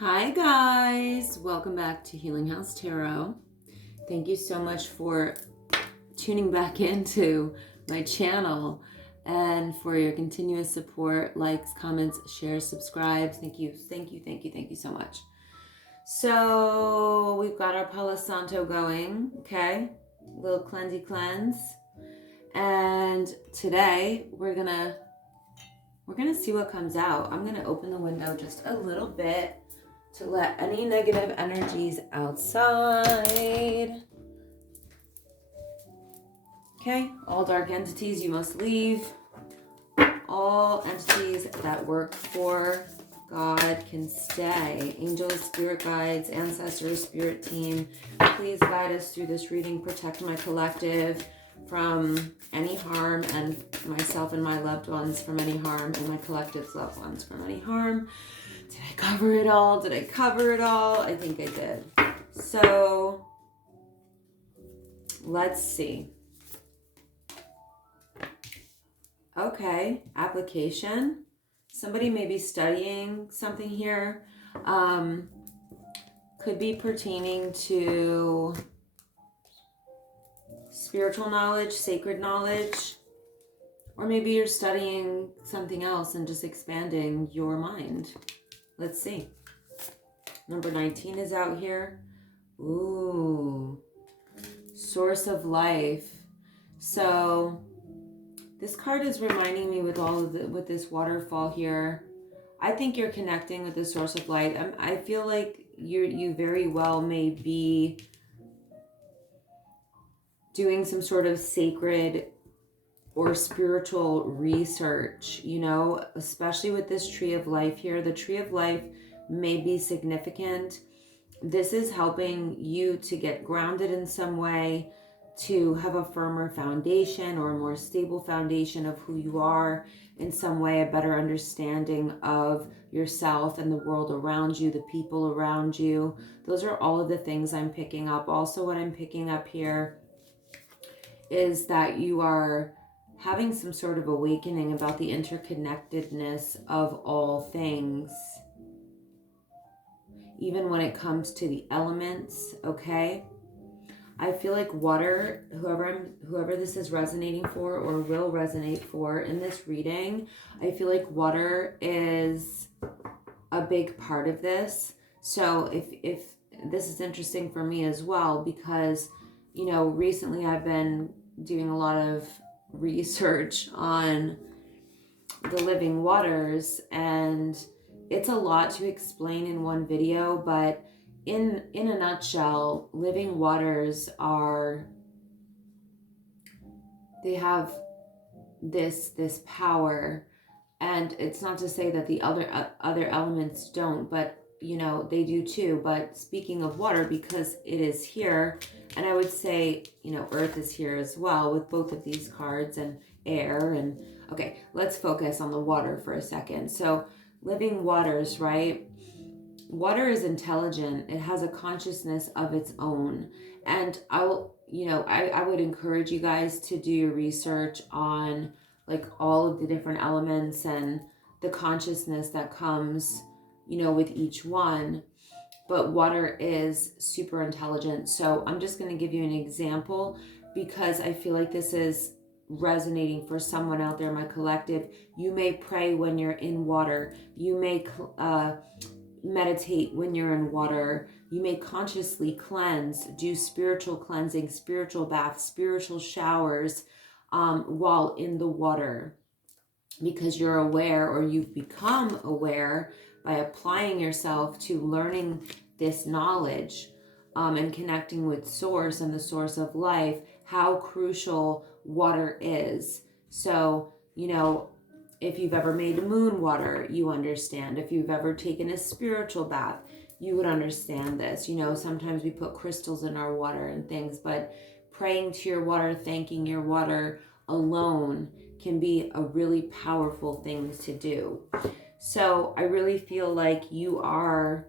Hi guys, welcome back to Healing House Tarot. Thank you so much for tuning back into my channel and for your continuous support, likes, comments, shares, subscribes. Thank you so much. So we've got our Palo Santo going, okay? Little cleansy cleanse. And today we're gonna see what comes out. I'm gonna open the window just a little bit to let any negative energies outside. Okay, all dark entities you must leave. All entities that work for God can stay. Angels, spirit guides, ancestors, spirit team, please guide us through this reading. Protect my collective from any harm, and myself and my loved ones from any harm, and my collective's loved ones from any harm. Did I cover it all? I think I did. So let's see. Okay, application. Somebody may be studying something here. Could be pertaining to spiritual knowledge, sacred knowledge, or maybe you're studying something else and just expanding your mind. Let's see. Number 19 is out here. Ooh. Source of life. So this card is reminding me with this waterfall here. I think you're connecting with the source of light. I feel like you very well may be doing some sort of sacred or spiritual research, you know, especially with this tree of life here. The tree of life may be significant. This is helping you to get grounded in some way, to have a firmer foundation or a more stable foundation of who you are in some way, a better understanding of yourself and the world around you, the people around you. Those are all of the things I'm picking up. Also, what I'm picking up here is that you are having some sort of awakening about the interconnectedness of all things, even when it comes to the elements, okay? I feel like water, whoever this is resonating for or will resonate for in this reading, I feel like water is a big part of this. So if this is interesting for me as well, because, you know, recently I've been doing a lot of research on the living waters, and it's a lot to explain in one video, but in a nutshell, living waters they have this power, and it's not to say that the other elements don't, but you know, they do too. But speaking of water, because it is here, and I would say, you know, earth is here as well with both of these cards, and air, and okay, let's focus on the water for a second. So living waters, right? Water is intelligent. It has a consciousness of its own. And I would encourage you guys to do your research on like all of the different elements and the consciousness that comes, you know, with each one. But water is super intelligent. So I'm just going to give you an example because I feel like this is resonating for someone out there in my collective. You may pray when you're in water. You may meditate when you're in water. You may consciously cleanse, do spiritual cleansing, spiritual baths, spiritual showers while in the water, because you're aware, or you've become aware by applying yourself to learning this knowledge and connecting with source and the source of life, how crucial water is. So, you know, if you've ever made moon water, you understand. If you've ever taken a spiritual bath, you would understand this. You know, sometimes we put crystals in our water and things, but praying to your water, thanking your water alone can be a really powerful thing to do. So I really feel like you're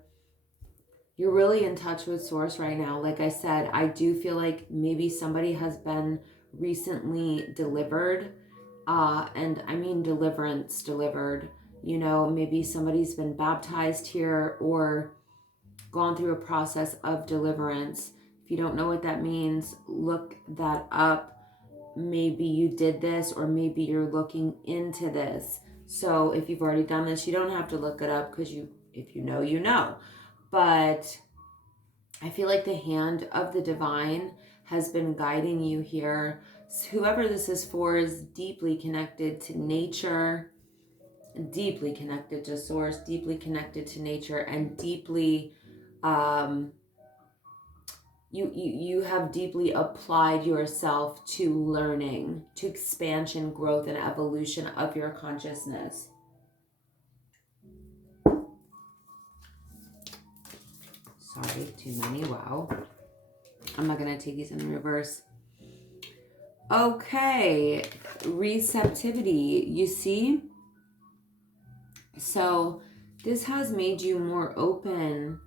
really in touch with source right now. Like I said, I do feel like maybe somebody has been recently delivered. And I mean delivered, you know, maybe somebody's been baptized here, or gone through a process of deliverance. If you don't know what that means, look that up. Maybe you did this, or maybe you're looking into this. So if you've already done this, you don't have to look it up, because if you know, you know. But I feel like the hand of the divine has been guiding you here. Whoever this is for is deeply connected to nature, deeply connected to source, deeply connected to nature, and deeply you have deeply applied yourself to learning, to expansion, growth, and evolution of your consciousness. Sorry, too many. Wow. I'm not going to take these in reverse. Okay. Receptivity. You see? So this has made you more open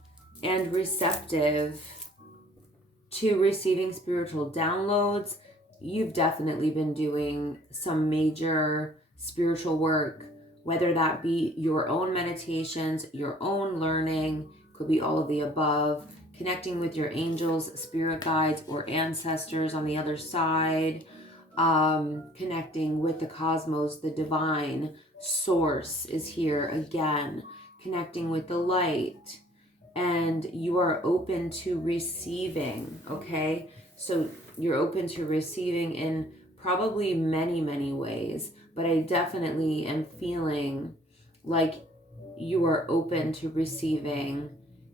and receptive to receiving spiritual downloads. You've definitely been doing some major spiritual work, whether that be your own meditations, your own learning, could be all of the above, connecting with your angels, spirit guides, or ancestors on the other side, connecting with the cosmos, the divine source is here again, connecting with the light. And you are open to receiving, okay? So you're open to receiving in probably many, many ways, but I definitely am feeling like you are open to receiving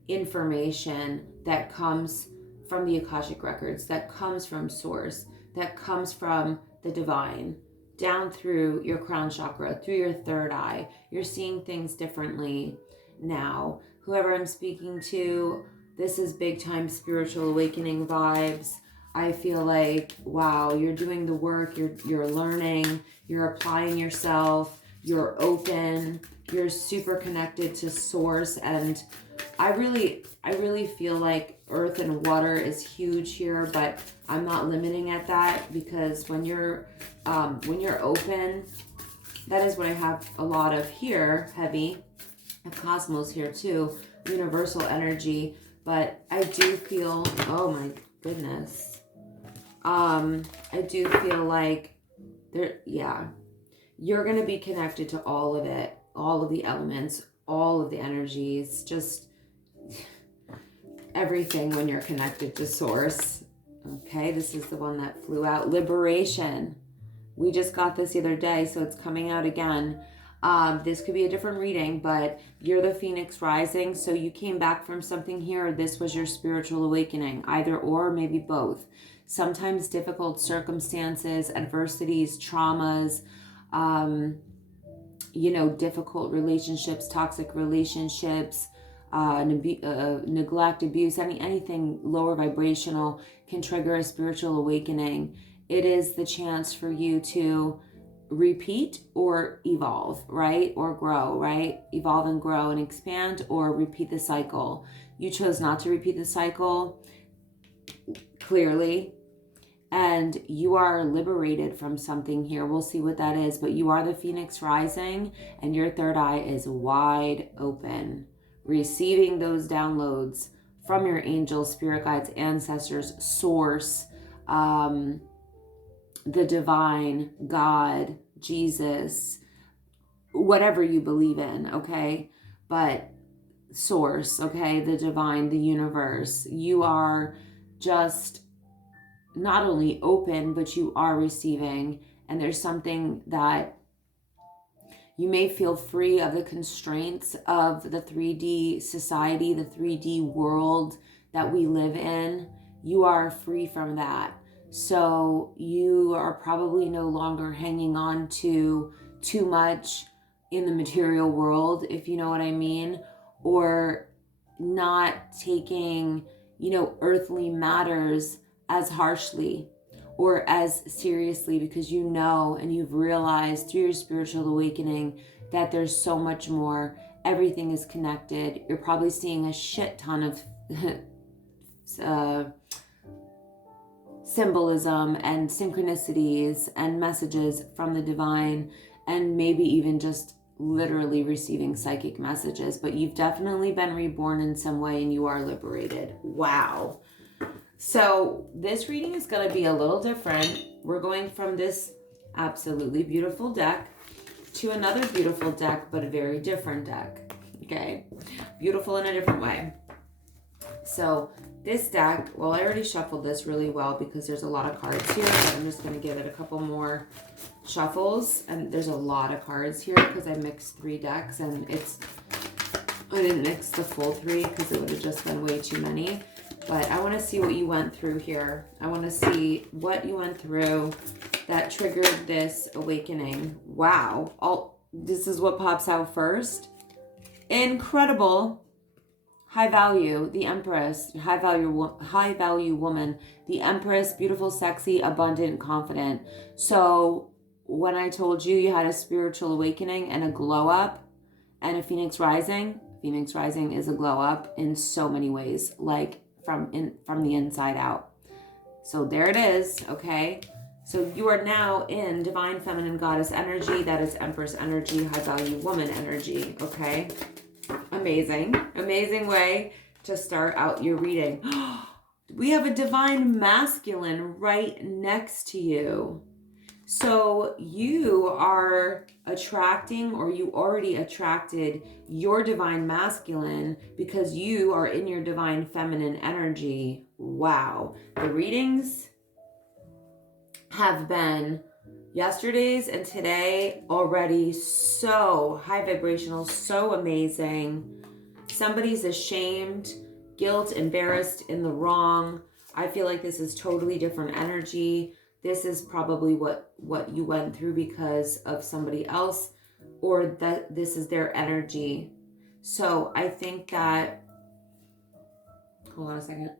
information that comes from the Akashic Records, that comes from source, that comes from the divine, down through your crown chakra, through your third eye. You're seeing things differently now. Whoever I'm speaking to, this is big time spiritual awakening vibes. I feel like, wow, you're doing the work, you're learning, you're applying yourself, you're open, you're super connected to source. And I really feel like earth and water is huge here, but I'm not limiting at that, because when you're open, that is what I have a lot of here, heavy. Cosmos here too, universal energy. But I do feel, oh my goodness, I do feel like you're going to be connected to all of it, all of the elements, all of the energies, just everything when you're connected to source. Okay, this is the one that flew out. Liberation. We just got this the other day, so it's coming out again. This could be a different reading, but you're the Phoenix rising, so you came back from something here, or this was your spiritual awakening, either or, maybe both. Sometimes difficult circumstances, adversities, traumas, difficult relationships, toxic relationships, neglect, abuse, anything lower vibrational can trigger a spiritual awakening. It is the chance for you to repeat or evolve, right? Or grow, right? Evolve and grow and expand, or repeat the cycle. You chose not to repeat the cycle, clearly, and you are liberated from something here. We'll see what that is, but you are the Phoenix rising, and your third eye is wide open, receiving those downloads from your angels, spirit guides, ancestors, source, the divine, God, Jesus, whatever you believe in, okay? But source, okay? The divine, the universe. You are just not only open, but you are receiving. And there's something that you may feel free of the constraints of the 3D society, the 3D world that we live in. You are free from that. So you are probably no longer hanging on to too much in the material world, if you know what I mean, or not taking, earthly matters as harshly or as seriously, because you know and you've realized through your spiritual awakening that there's so much more. Everything is connected. You're probably seeing a shit ton of symbolism and synchronicities and messages from the divine, and maybe even just literally receiving psychic messages, but you've definitely been reborn in some way and you are liberated. Wow. So this reading is going to be a little different. We're going from this absolutely beautiful deck to another beautiful deck, but a very different deck. Okay. Beautiful in a different way. So this deck, well, I already shuffled this really well because there's a lot of cards here, but I'm just going to give it a couple more shuffles. And there's a lot of cards here because I mixed 3 decks, and I didn't mix the full 3 because it would have just been way too many. But I want to see what you went through here. I want to see what you went through that triggered this awakening. Wow. This is what pops out first. Incredible. High value, the Empress, high value woman, the Empress, beautiful, sexy, abundant, confident. So when I told you you had a spiritual awakening and a glow up and a Phoenix rising is a glow up in so many ways, like from the inside out. So there it is, okay? So you are now in Divine Feminine Goddess energy. That is Empress energy, high value woman energy, okay? Amazing. Amazing way to start out your reading. We have a Divine Masculine right next to you. So you are attracting, or you already attracted your Divine Masculine because you are in your Divine Feminine energy. Wow. The readings have been yesterday's and today already so high vibrational, so amazing. Somebody's ashamed, guilt, embarrassed, in the wrong. I feel like this is totally different energy. This is probably what you went through because of somebody else, or that this is their energy. So I think that, hold on a second.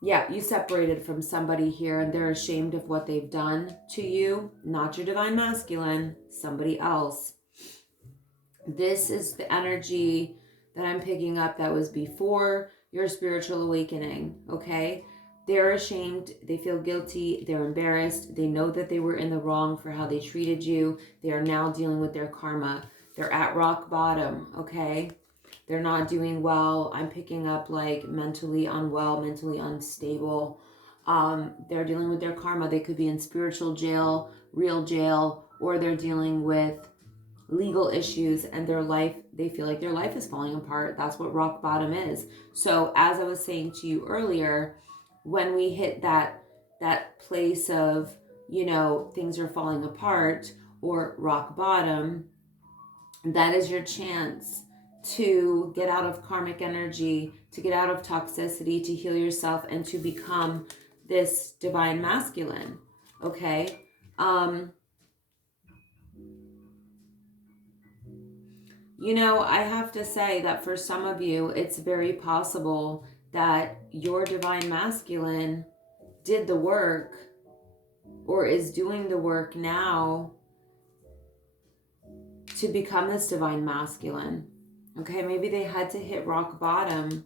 Yeah, you separated from somebody here and they're ashamed of what they've done to you. Not your Divine Masculine, somebody else. This is the energy that I'm picking up that was before your spiritual awakening, okay? They're ashamed, they feel guilty, they're embarrassed, they know that they were in the wrong for how they treated you. They are now dealing with their karma. They're at rock bottom, okay? They're not doing well. I'm picking up like mentally unwell, mentally unstable. They're dealing with their karma. They could be in spiritual jail, real jail, or they're dealing with legal issues and their life, they feel like their life is falling apart. That's what rock bottom is. So as I was saying to you earlier, when we hit that place of, you know, things are falling apart or rock bottom, that is your chance to get out of karmic energy, to get out of toxicity, to heal yourself, and to become this Divine Masculine, okay? You know, I have to say that for some of you, it's very possible that your Divine Masculine did the work or is doing the work now to become this Divine Masculine. Okay, maybe they had to hit rock bottom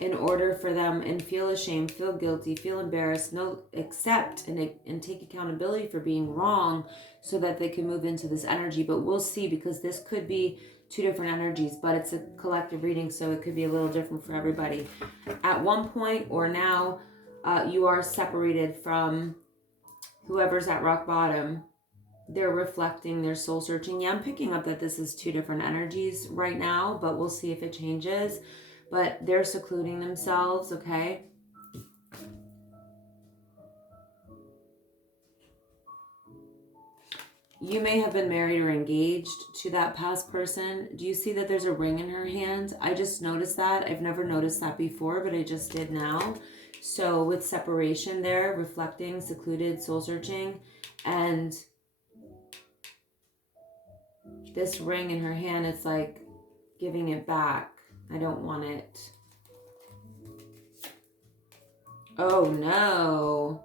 in order for them and feel ashamed, feel guilty, feel embarrassed, accept and take accountability for being wrong so that they can move into this energy. But we'll see, because this could be 2 different energies, but it's a collective reading, so it could be a little different for everybody. At one point or now, you are separated from whoever's at rock bottom. They're reflecting, they're soul searching. Yeah, I'm picking up that this is 2 different energies right now, but we'll see if it changes. But they're secluding themselves, okay? You may have been married or engaged to that past person. Do you see that there's a ring in her hand? I just noticed that. I've never noticed that before, but I just did now. So with separation there, reflecting, secluded, soul searching, and this ring in her hand, it's like giving it back. I don't want it. Oh no.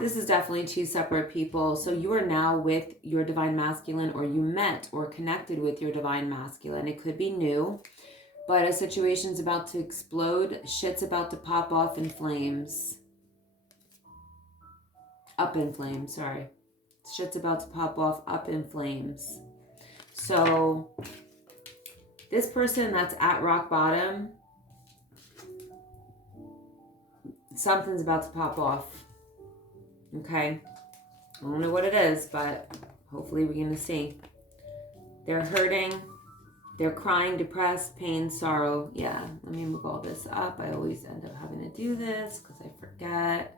This is definitely 2 separate people. So you are now with your Divine Masculine, or you met or connected with your Divine Masculine. It could be new, but a situation's about to explode. Shit's about to pop off in flames. Up in flames, sorry. Shit's about to pop off, up in flames. So this person that's at rock bottom, something's about to pop off. Okay? I don't know what it is, but hopefully we're going to see. They're hurting. They're crying, depressed, pain, sorrow. Yeah, let me move all this up. I always end up having to do this because I forget.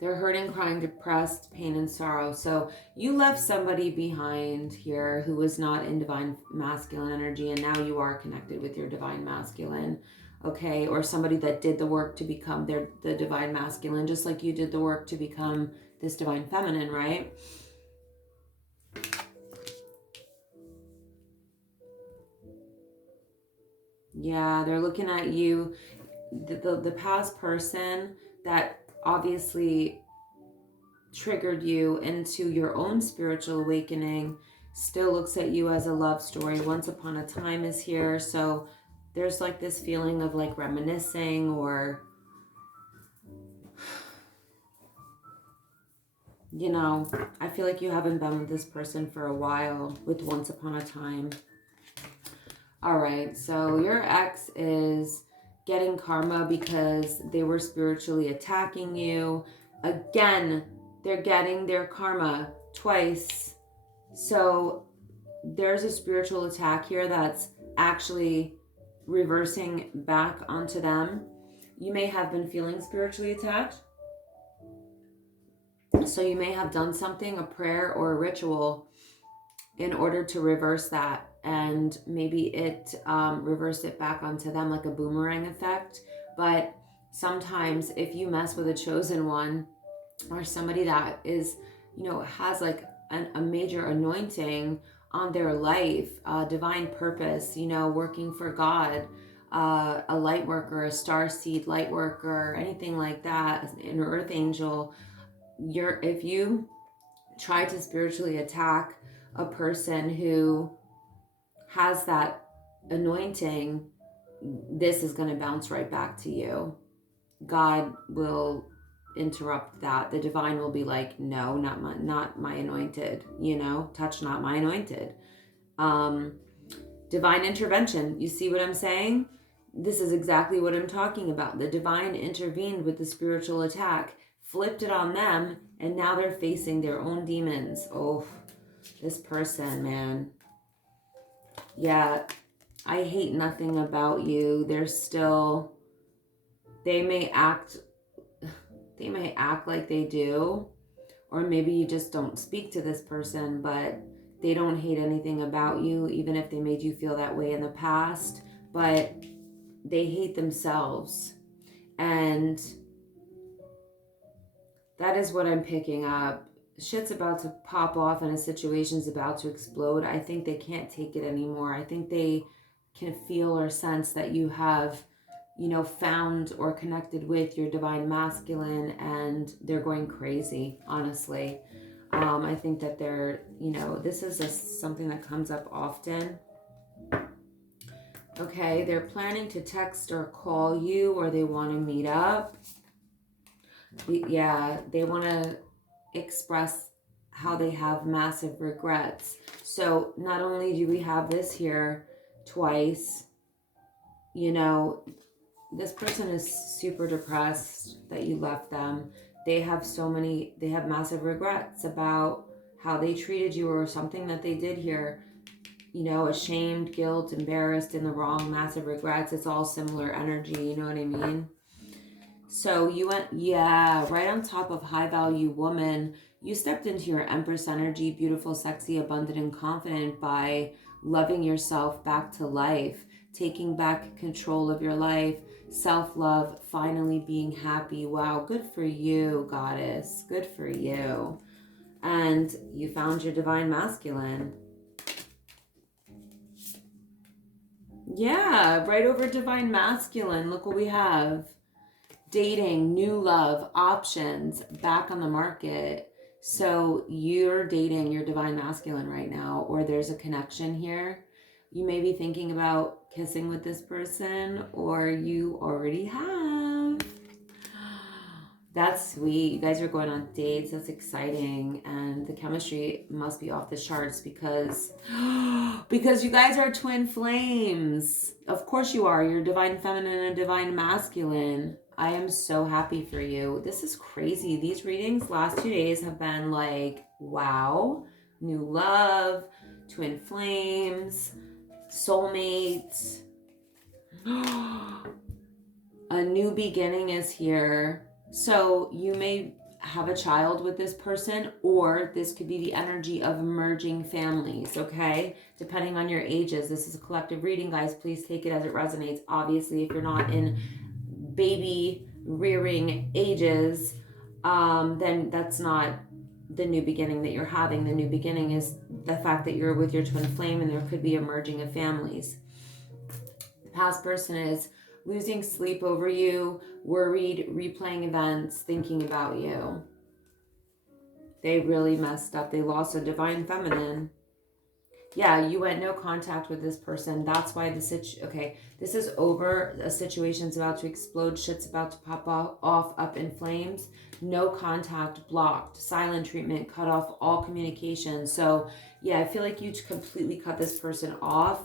They're hurting, crying, depressed, pain, and sorrow. So you left somebody behind here who was not in divine masculine energy, and now you are connected with your divine masculine, okay? Or somebody that did the work to become the divine masculine, just like you did the work to become this divine feminine, right? Yeah, they're looking at you. The past person that obviously triggered you into your own spiritual awakening still looks at you as a love story. Once upon a time is here. So there's like this feeling of like reminiscing, or, you know, I feel like you haven't been with this person for a while with once upon a time. All right, so your ex is getting karma because they were spiritually attacking you. Again, they're getting their karma twice. So there's a spiritual attack here that's actually reversing back onto them. You may have been feeling spiritually attacked. So you may have done something, a prayer or a ritual, in order to reverse that. And maybe it reversed it back onto them like a boomerang effect. But sometimes if you mess with a chosen one, or somebody that is, you know, has like a major anointing on their life, divine purpose, you know, working for God, a light worker, a star seed light worker, anything like that, an earth angel, if you try to spiritually attack a person who has that anointing, this is going to bounce right back to you. God will interrupt that. The divine will be like, no, not my anointed, you know, touch not my anointed. Divine intervention. You see what I'm saying? This is exactly what I'm talking about. The divine intervened with the spiritual attack, flipped it on them, and now they're facing their own demons. Oh, this person, man. Yeah, I hate nothing about you. They're still, they may act like they do, or maybe you just don't speak to this person, but they don't hate anything about you, even if they made you feel that way in the past, but they hate themselves. And that is what I'm picking up. Shit's about to pop off and a situation's about to explode. I think they can't take it anymore. I think they can feel or sense that you have, you know, found or connected with your divine masculine, and they're going crazy, honestly. I think that they're, you know, this is something that comes up often. Okay, they're planning to text or call you, or they want to meet up. Yeah, they want to express how they have massive regrets. So not only do we have this here twice, you know, this person is super depressed that you left them. They have massive regrets about how they treated you or something that they did here. You know, ashamed, guilt, embarrassed, in the wrong, massive regrets. It's all similar energy, you know what I mean? So you went, yeah, right on top of high value woman. You stepped into your Empress energy, beautiful, sexy, abundant, and confident by loving yourself back to life, taking back control of your life, self-love, finally being happy. Wow, good for you, goddess. Good for you. And you found your divine masculine. Yeah, right over divine masculine. Look what we have. Dating, new love, options, back on the market. So you're dating your divine masculine right now, or there's a connection here. You may be thinking about kissing with this person, or you already have. That's sweet. You guys are going on dates. That's exciting. And the chemistry must be off the charts because you guys are twin flames. Of course you are. You're divine feminine and divine masculine. I am so happy for you. This is crazy. These readings last 2 days have been like, wow, new love, twin flames, soulmates. A new beginning is here. So you may have a child with this person, or this could be the energy of merging families, okay? Depending on your ages. This is a collective reading, guys. Please take it as it resonates. Obviously, if you're not in baby rearing ages, then that's not the new beginning that you're having. The new beginning is the fact that you're with your twin flame, and there could be a merging of families. The past person is losing sleep over you, worried, replaying events, thinking about you. They really messed up. They lost a divine feminine. Yeah, you went no contact with this person. That's why this is over. A situation's about to explode. Shit's about to pop off up in flames. No contact, blocked, silent treatment, cut off all communication. So yeah, I feel like you completely cut this person off.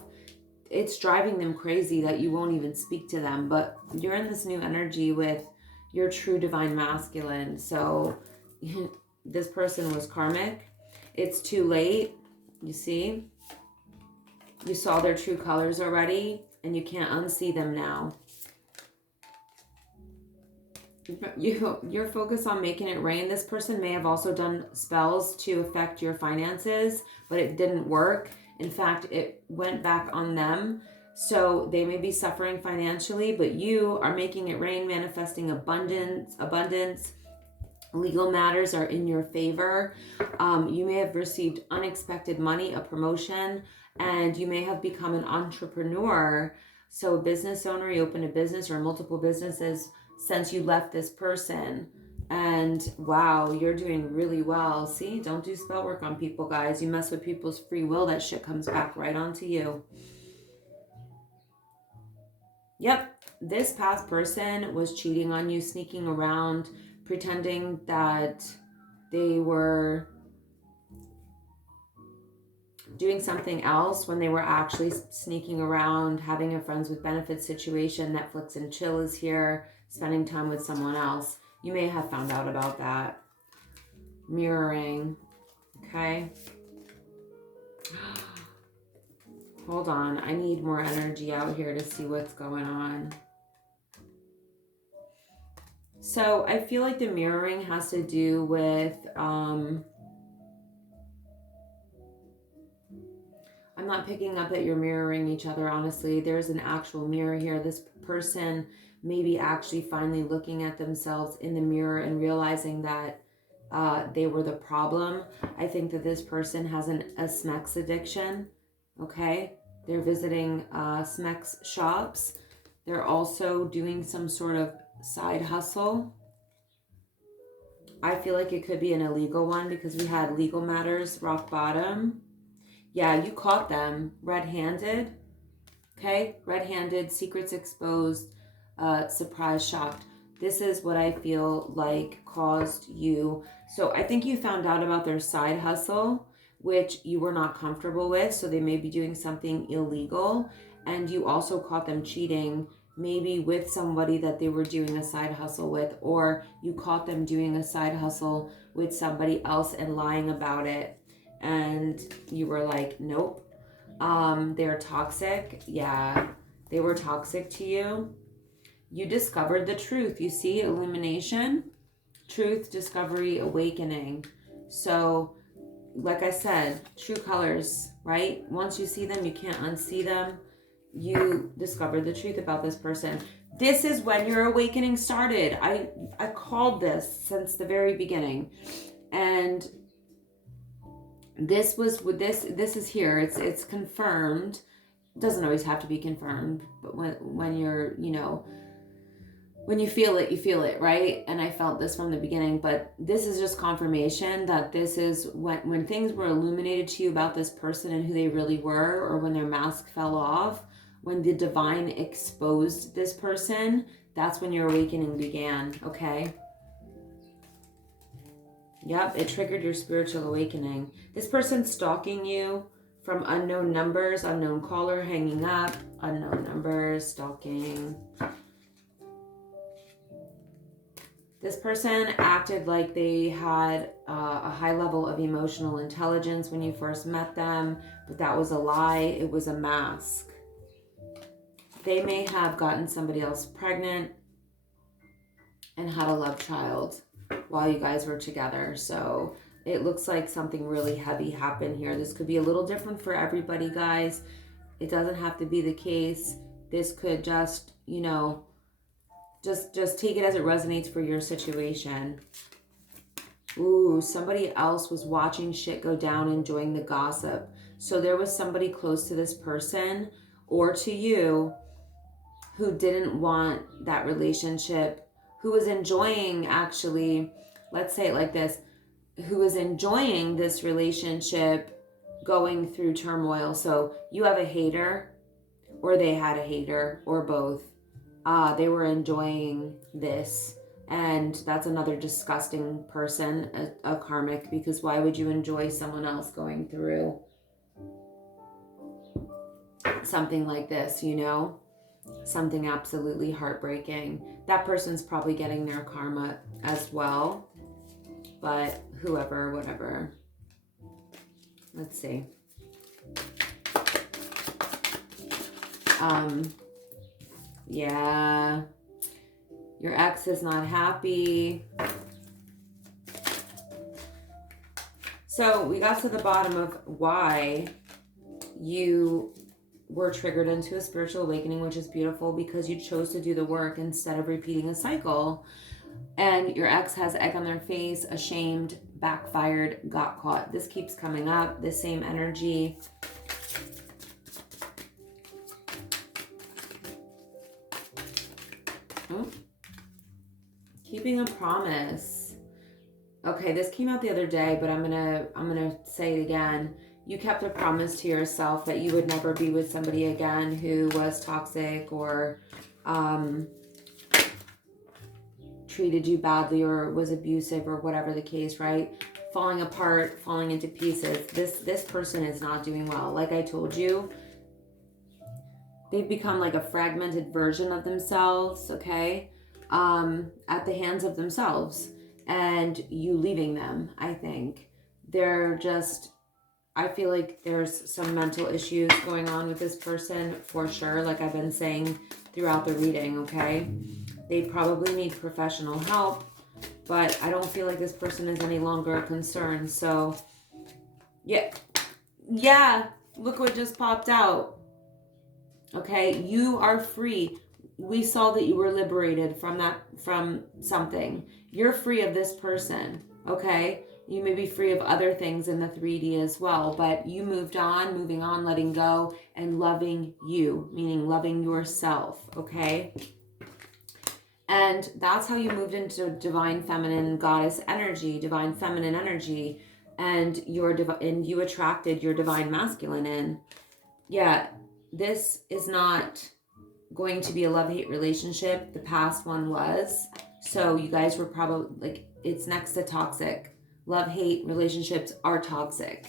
It's driving them crazy that you won't even speak to them, but you're in this new energy with your true divine masculine. So this person was karmic. It's too late. You see, you saw their true colors already, and you can't unsee them now. You're focused on making it rain. This person may have also done spells to affect your finances, but it didn't work. In fact, it went back on them. So they may be suffering financially, but you are making it rain, manifesting abundance. Legal matters are in your favor. You may have received unexpected money, a promotion, and you may have become an entrepreneur. So a business owner, you open a business or multiple businesses since you left this person. And wow, you're doing really well. See, don't do spell work on people, guys. You mess with people's free will, that shit comes back right onto you. Yep, this past person was cheating on you, sneaking around, pretending that they were doing something else when they were actually sneaking around, having a friends with benefits situation. Netflix and chill is here, spending time with someone else. You may have found out about that. Mirroring. Okay. Hold on. I need more energy out here to see what's going on. So I feel like the mirroring has to do with... I'm not picking up that you're mirroring each other, honestly. There's an actual mirror here. This person maybe actually finally looking at themselves in the mirror and realizing that they were the problem. I think that this person has a Smex addiction, okay? They're visiting Smex shops. They're also doing some sort of side hustle. I feel like it could be an illegal one because we had legal matters, rock bottom. Yeah, you caught them red-handed, okay? Red-handed, secrets exposed, surprise, shocked. This is what I feel like caused you. So I think you found out about their side hustle, which you were not comfortable with. So they may be doing something illegal. And you also caught them cheating, maybe with somebody that they were doing a side hustle with, or you caught them doing a side hustle with somebody else and lying about it. And you were like, nope, they're toxic. Yeah, they were toxic to you. You discovered the truth. You see, illumination, truth, discovery, awakening. So, like I said, true colors, right? Once you see them, you can't unsee them. You discovered the truth about this person. This is when your awakening started. I called this since the very beginning. And this was with this is here. It's confirmed. It doesn't always have to be confirmed, but when you're, you know, when you feel it, you feel it, right? And I felt this from the beginning, but this is just confirmation that this is when things were illuminated to you about this person and who they really were, or when their mask fell off, when the divine exposed this person, that's when your awakening began, okay? Yep, it triggered your spiritual awakening. This person's stalking you from unknown numbers, unknown caller, hanging up, unknown numbers, stalking. This person acted like they had a high level of emotional intelligence when you first met them, but that was a lie. It was a mask. They may have gotten somebody else pregnant and had a love child while you guys were together. So it looks like something really heavy happened here. This could be a little different for everybody, guys. It doesn't have to be the case. This could just, you know, just take it as it resonates for your situation. Ooh, somebody else was watching shit go down, enjoying the gossip. So there was somebody close to this person or to you who didn't want that relationship, who was enjoying, actually, let's say it like this, who was enjoying this relationship going through turmoil. So you have a hater, or they had a hater, or both. They were enjoying this. And that's another disgusting person, a karmic, because why would you enjoy someone else going through something like this, you know? Something absolutely heartbreaking. That person's probably getting their karma as well. But whoever, whatever. Let's see. Yeah. Your ex is not happy. So we got to the bottom of why you were triggered into a spiritual awakening, which is beautiful because you chose to do the work instead of repeating a cycle. And your ex has egg on their face, ashamed, backfired, got caught. This keeps coming up, the same energy. Oh. Keeping a promise. Okay, this came out the other day, but I'm gonna say it again. You kept a promise to yourself that you would never be with somebody again who was toxic or treated you badly or was abusive or whatever the case, right? Falling apart, falling into pieces. This person is not doing well. Like I told you, they've become like a fragmented version of themselves, okay? At the hands of themselves, and you leaving them. I think they're just, I feel like there's some mental issues going on with this person for sure, like I've been saying throughout the reading, okay? They probably need professional help, but I don't feel like this person is any longer a concern. So yeah, look what just popped out. Okay, you are free. We saw that you were liberated from something. You're free of this person, okay? You may be free of other things in the 3D as well, but you moving on, letting go, and loving you, meaning loving yourself, okay? And that's how you moved into divine feminine goddess energy, divine feminine energy, and you attracted your divine masculine in. Yeah, this is not going to be a love-hate relationship. The past one was. So you guys were probably, like, it's next to toxic. Love-hate relationships are toxic.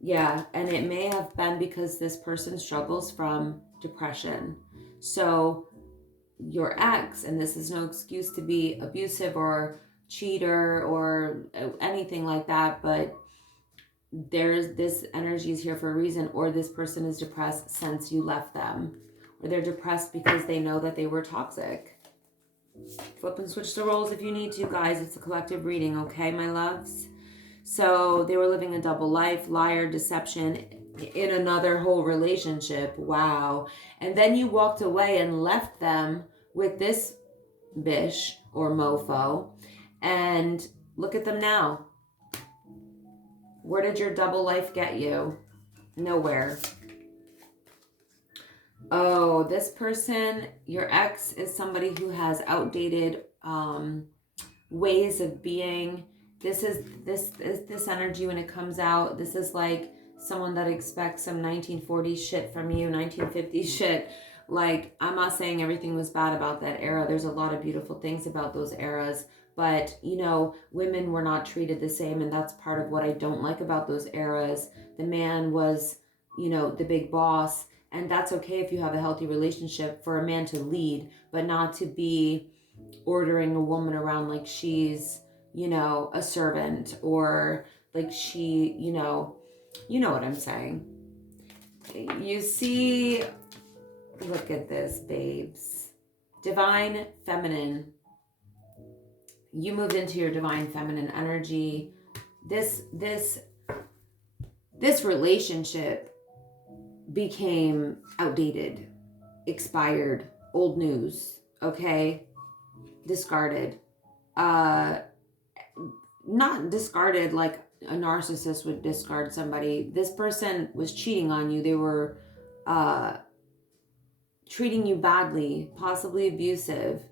Yeah, and it may have been because this person struggles from depression. So your ex, and this is no excuse to be abusive or cheater or anything like that, but this energy is here for a reason, or this person is depressed since you left them, or they're depressed because they know that they were toxic. Flip and switch the roles if you need to, guys. It's a collective reading, okay, my loves? So they were living a double life, liar, deception, in another whole relationship. Wow. And then you walked away and left them with this bish or mofo, and look at them now. Where did your double life get you? Nowhere. Oh, this person, your ex, is somebody who has outdated ways of being. This is this energy when it comes out. This is like someone that expects some 1940s shit from you, 1950s shit. Like, I'm not saying everything was bad about that era. There's a lot of beautiful things about those eras, but, you know, women were not treated the same. And that's part of what I don't like about those eras. The man was, you know, the big boss. And that's okay if you have a healthy relationship for a man to lead, but not to be ordering a woman around like she's, you know, a servant, or like she, you know what I'm saying. You see, look at this, babes. Divine Feminine. You moved into your Divine Feminine energy. This relationship became outdated, expired, old news, okay? Discarded. Not discarded like a narcissist would discard somebody. This person was cheating on you. They were treating you badly, possibly abusive,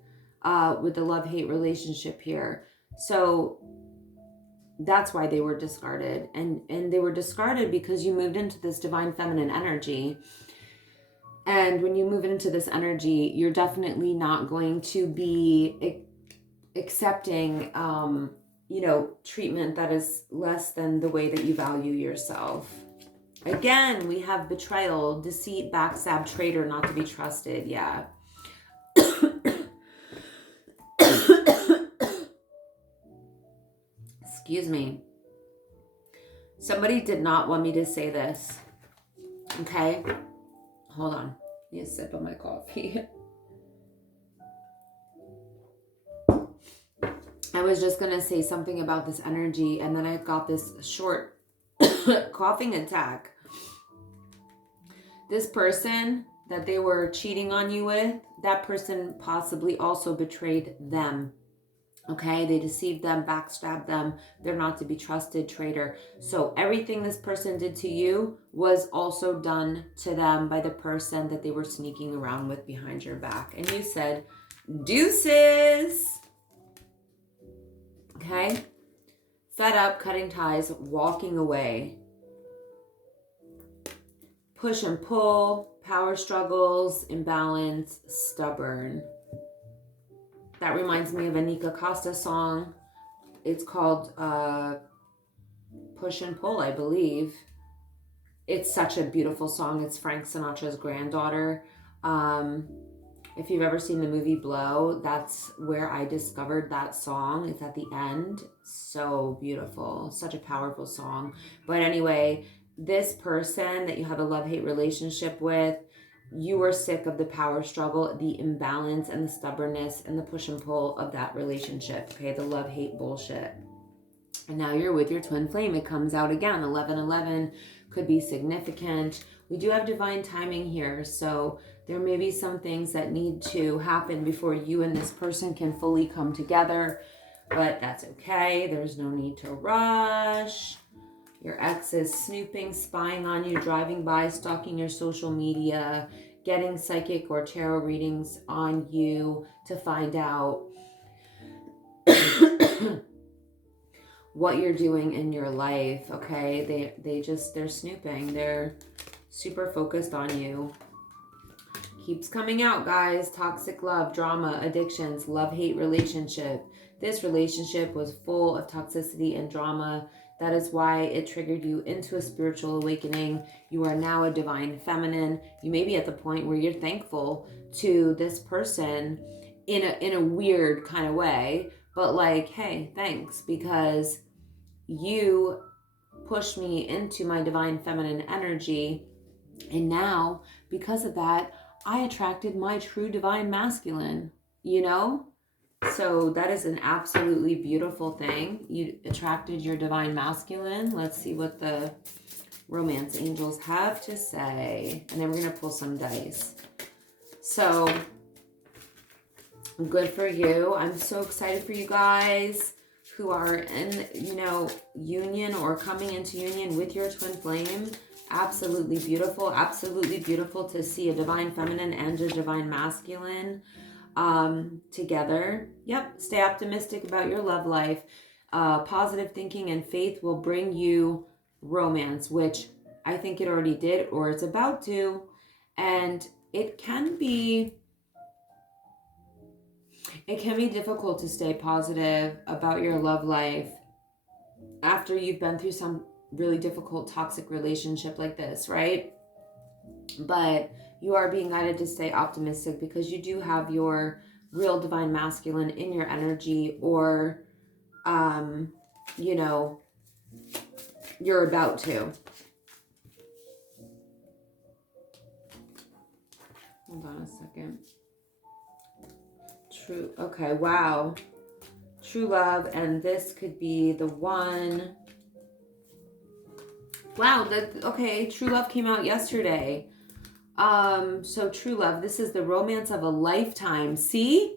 with the love-hate relationship here. So that's why they were discarded. And they were discarded because you moved into this Divine Feminine energy. And when you move into this energy, you're definitely not going to be accepting, you know, treatment that is less than the way that you value yourself. Again, we have betrayal, deceit, backstab, traitor, not to be trusted. Yeah. Excuse me. Somebody did not want me to say this. Okay. Hold on. I need a sip of my coffee. I was just going to say something about this energy, and then I got this short coughing attack. This person that they were cheating on you with, that person possibly also betrayed them. Okay, they deceived them, backstabbed them. They're not to be trusted, traitor. So everything this person did to you was also done to them by the person that they were sneaking around with behind your back. And you said, deuces. Okay, fed up, cutting ties, walking away. Push and pull, power struggles, imbalance, stubborn. That reminds me of a Nika Costa song. It's called Push and Pull, I believe. It's such a beautiful song. It's Frank Sinatra's granddaughter. If you've ever seen the movie Blow, that's where I discovered that song. It's at the end. So beautiful. Such a powerful song. But anyway, this person that you have a love-hate relationship with, you were sick of the power struggle, the imbalance, and the stubbornness, and the push and pull of that relationship. Okay, the love-hate bullshit. And now you're with your twin flame. It comes out again. 1111 could be significant. We do have divine timing here, so there may be some things that need to happen before you and this person can fully come together, but that's okay. There's no need to rush. Your ex is snooping, spying on you, driving by, stalking your social media, getting psychic or tarot readings on you to find out what you're doing in your life, okay? They're snooping. They're super focused on you. Keeps coming out, guys. Toxic love, drama, addictions, love-hate relationship. This relationship was full of toxicity and drama. That is why it triggered you into a spiritual awakening. You are now a divine feminine. You may be at the point where you're thankful to this person in a weird kind of way, but like, hey, thanks, because you pushed me into my divine feminine energy, and now because of that, I attracted my true divine masculine, you know? So that is an absolutely beautiful thing. You attracted your divine masculine. Let's see what the romance angels have to say. And then we're going to pull some dice. So good for you. I'm so excited for you guys who are in, union or coming into union with your twin flame. Absolutely beautiful. Absolutely beautiful to see a divine feminine and a divine masculine together. Yep. Stay optimistic about your love life. Positive thinking and faith will bring you romance, which I think it already did, or it's about to. And it can be, It can be difficult to stay positive about your love life after you've been through some really difficult toxic relationship like this, right? But you are being guided to stay optimistic because you do have your real divine masculine in your energy, or you know, you're about to. Hold on a second. True. Okay. Wow. True love. And this could be the one. Wow. Okay. True love came out yesterday. So true love. This is the romance of a lifetime. See?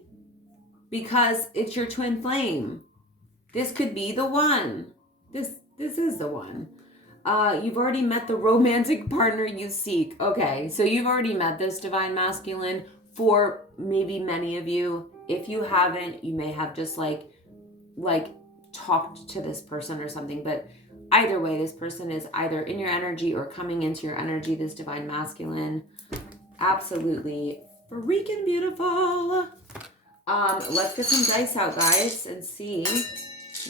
Because it's your twin flame. This could be the one. This is the one. You've already met the romantic partner you seek. Okay, so you've already met this divine masculine. For maybe many of you, if you haven't, you may have just like talked to this person or something. But either way, this person is either in your energy or coming into your energy, this divine masculine. Absolutely freaking beautiful. Let's get some dice out, guys, and see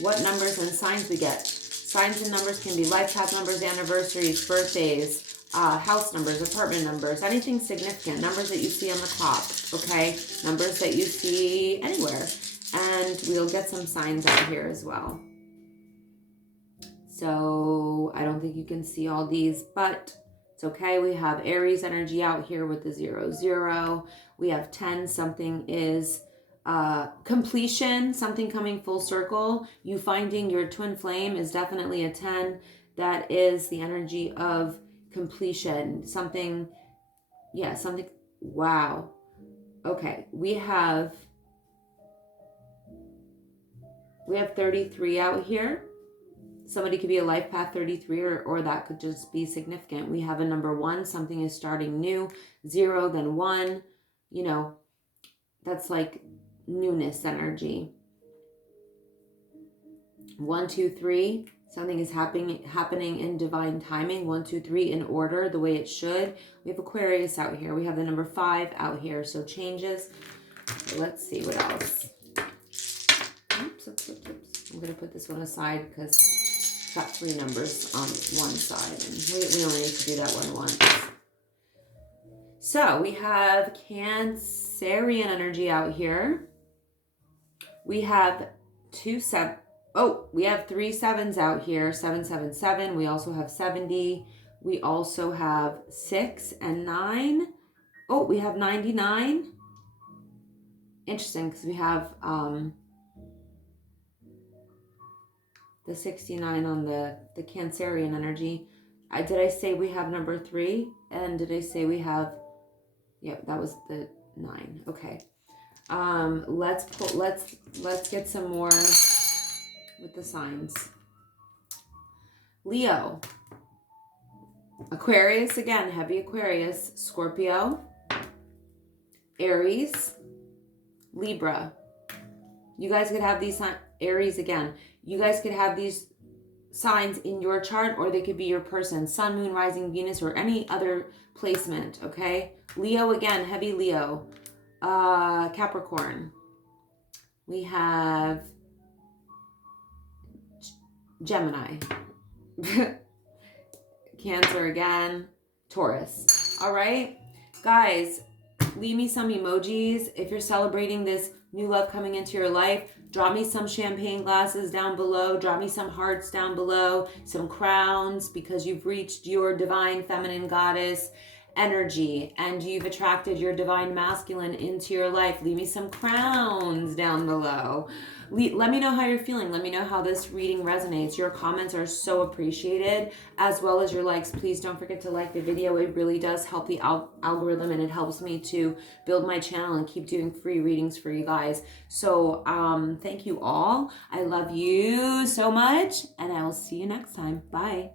what numbers and signs we get. Signs and numbers can be life path numbers, anniversaries, birthdays, house numbers, apartment numbers, anything significant, numbers that you see on the clock, okay? Numbers that you see anywhere. And we'll get some signs out here as well. So I don't think you can see all these, but it's okay. We have Aries energy out here with the 0-0. We have 10, something is completion, something coming full circle. You finding your twin flame is definitely a 10. That is the energy of completion. Something, yeah, something. Wow. Okay, we have 33 out here. Somebody could be a life path 33, or that could just be significant. We have a number 1, something is starting new. 0, then 1, you know, that's like newness energy. 1, 2, 3, something is happening in divine timing. 1, 2, 3 in order, the way it should. We have Aquarius out here. We have the number 5 out here, so changes. Let's see what else. Oops. I'm going to put this one aside because it's got 3 numbers on one side, and we only need to do that one once. So we have Cancerian energy out here. We have 3 7s out here. 777. We also have 70. We also have 6 and 9. Oh, we have 99. Interesting, because we have the 69 on the Cancerian energy. Did I say we have number 3? And did I say we have? Yeah, that was the 9. Okay. Let's get some more with the signs. Leo, Aquarius again, heavy Aquarius, Scorpio, Aries, Libra. You guys could have these Aries again. You guys could have these signs in your chart, or they could be your person, Sun, Moon, Rising, Venus, or any other placement, okay? Leo again, heavy Leo. Capricorn. We have Gemini. Cancer again. Taurus. All right, guys, leave me some emojis if you're celebrating this new love coming into your life. Draw me some champagne glasses down below. Draw me some hearts down below. Some crowns, because you've reached your divine feminine goddess energy and you've attracted your divine masculine into your life. Leave me some crowns down below. Let me know how you're feeling. Let me know how this reading resonates. Your comments are so appreciated, as well as your likes. Please don't forget to like the video. It really does help the algorithm, and it helps me to build my channel and keep doing free readings for you guys. So thank you all. I love you so much, and I will see you next time. Bye.